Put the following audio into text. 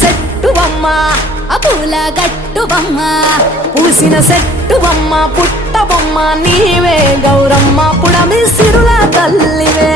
set బొమ్మ ఆ పూల గట్టు బొమ్మ పూసిన సెట్టు బొమ్మ పుట్ట బొమ్మ నీవే గౌరమ్మ పుడమి సిరుల తల్లివే